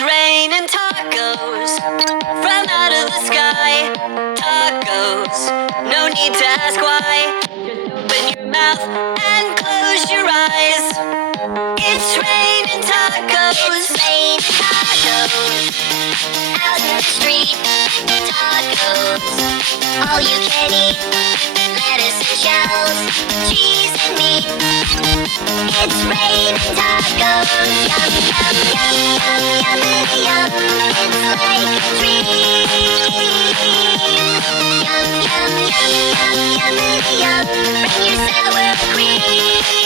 It's raining tacos from out of the sky. Tacos, no need to ask why. Just open your mouth and close your eyes. It's raining tacos. It's raining tacos. Out in the street, tacos. All you can eat. Lettuce and shells, cheese and meat. It's raining tacos. Yum, yum, yum, yum, yummity yum. It's like a dream. Yum, yum, yum, yum, yummity yum. Bring your sour cream.